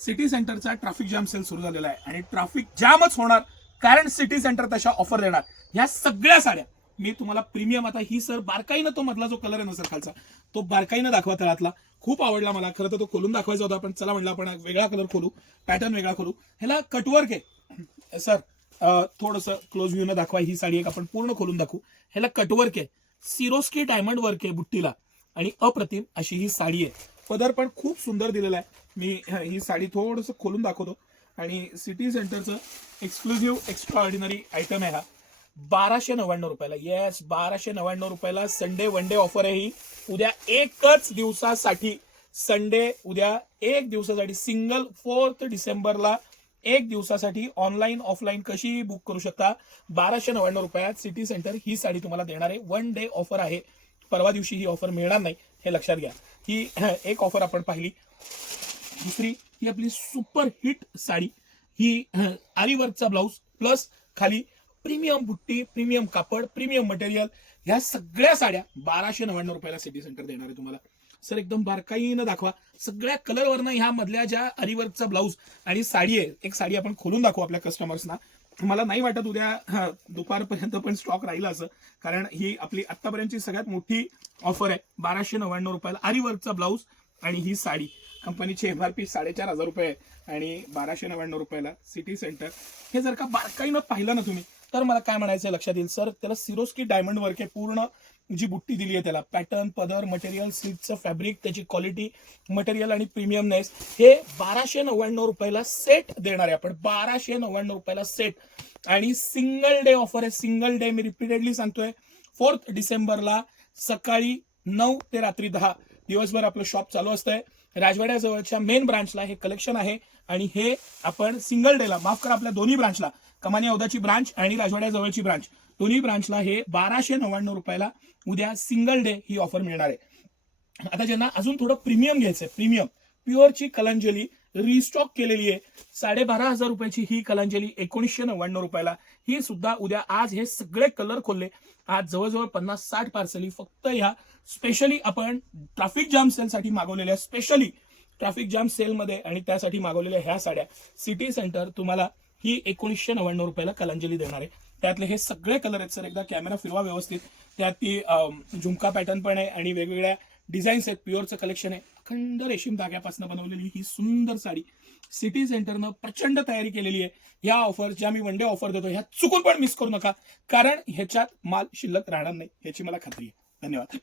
City सेंटरचा traffic jam sale सुरू झालेला आहे आणि ट्रॅफिक जामच होणार, कारण सिटी सेंटर तशा ऑफर देणार. ह्या सगळ्या साड्या मी तुम्हाला प्रीमियम, आता ही सर बारकाईनं, तो मधला जो कलर आहे ना सर खालचा, तो बारकाईनं दाखवा. तळातला खूप आवडला मला. खरं तर तो खोलून दाखवायचा होता, पण चला म्हणलं आपण वेगळा कलर खोलू, पॅटर्न वेगळा खोलू. ह्याला कटवर्क आहे सर. थोडंसं क्लोज व्ह्यू न दाखवा. ही साडी एक आपण पूर्ण खोलून दाखवू. ह्याला कटवर्क आहे, सिरोस्की डायमंड वर्क आहे बुट्टीला, आणि अप्रतिम अशी ही साडी आहे. पदर पण खूप सुंदर दिलेला आहे. मी ही साडी थोडंसं खोलून दाखवतो. आणि सिटी सेंटरचं एक्सक्लुझिव्ह एक्स्ट्रा ऑर्डिनरी आयटम आहे हा. 1299 रुपयाला. येस, 1299 रुपयाला संडे वन डे ऑफर आहे ही. उद्या एकच दिवसासाठी, संडे उद्या एक दिवसासाठी, सिंगल 4 डिसेंबरला एक दिवसासाठी ऑनलाईन ऑफलाईन कशीही बुक करू शकता. 1299 रुपयात सिटी सेंटर ही साडी तुम्हाला देणार आहे. वन डे ऑफर आहे. परवा दिवशी ही ऑफर मिळणार नाही, हे लक्षात घ्या. ही एक ऑफर आपण पाहिली. दुसरी ही आपली सुपर हिट साडी. ही आरीवर्कचा ब्लाऊज प्लस खाली प्रीमियम बुट्टी, प्रीमियम कापड, प्रीमियम मटेरियल, ह्या सगळ्या साड्या 1299 रुपयाला सिटी सेंटर देणार आहे तुम्हाला. सर एकदम बारकाईनं दाखवा. सगळ्या कलरवरनं ह्या मधल्या ज्या आरीवर्कचा ब्लाऊज आणि साडी आहे, एक साडी आपण खोलून दाखवू आपल्या कस्टमर्सना. मला नाही वाटत उद्या दुपारपर्यंत पण स्टॉक राहील असं, कारण ही आपली आतापर्यंतची सगळ्यात मोठी ऑफर आहे. 1299 रुपयाला आरीवर्कचा ब्लाऊज आणि ही साडी. कंपनीची MRP 4500 रुपये आहे आणि 1299 रुपयाला सिटी सेंटर. हे जर का बारकाईनं पाहिलं ना तुम्ही, तर मला काय म्हणायचं लक्षात येईल. सर त्याला सिरोस्की डायमंड वर्क आहे, पूर्ण जी बुट्टी दिली आहे त्याला, पॅटर्न, पदर, मटेरियल, सिल्कचं फॅब्रिक, त्याची क्वालिटी, मटेरियल आणि प्रीमियमनेस, हे 1299 रुपयाला सेट देणार आहे आपण. 1299 रुपयाला सेट. आणि सिंगल डे ऑफर आहे. सिंगल डे, मी रिपीटेडली सांगतोय, 4 डिसेंबरला सकाळी 9 ते रात्री 10 दिवसभर आपलं शॉप चालू असतंय. राजवाड्याजवळच्या मेन ब्रांचला हे कलेक्शन आहे. आणि हे आपण सिंगल डेला, माफ करा, आपल्या दोन्ही ब्रांचला, कमानी औदाची ब्रांच आणि राजवाड्याजवळची ब्रांच, दोन्ही ब्रांचला हे 1299 रुपयाला उद्या सिंगल डे ही ऑफर मिळणार आहे. आता ज्यांना अजून थोडं प्रीमियम घ्यायचंय, प्रीमियम प्युअरची कलांजली रिस्टॉक केलेली आहे. 12,500 रुपयाची ही कलांजली 1999 रुपयाला. ही सुद्धा उद्या, आज हे सगळे कलर खोलले, आज जवळजवळ 50-60 पार्सली फक्त ह्या स्पेशली आपण ट्रॅफिक जाम सेलसाठी मागवलेल्या, स्पेशली ट्रॅफिक जाम सेलमध्ये आणि त्यासाठी मागवलेल्या ह्या साड्या सिटी सेंटर तुम्हाला ही 1999 रुपयाला कलांजली देणार आहे. त्यातले हे सगळे कलर आहेत. सर एकदा कॅमेरा फिरवा व्यवस्थित. त्यात ती झुमका पॅटर्न पण आहे आणि वेगवेगळ्या डिझाईन्स आहेत. प्युअरचं कलेक्शन आहे. अखंड रेशीम धाग्यापासून बनवलेली ही सुंदर साडी सिटी सेंटरनं प्रचंड तयारी केलेली आहे. ह्या ऑफर ज्या मी वन डे ऑफर देतो, ह्या चुकून पण मिस करू नका, कारण ह्याच्यात माल शिल्लक राहणार नाही, ह्याची मला खात्री आहे. धन्यवाद.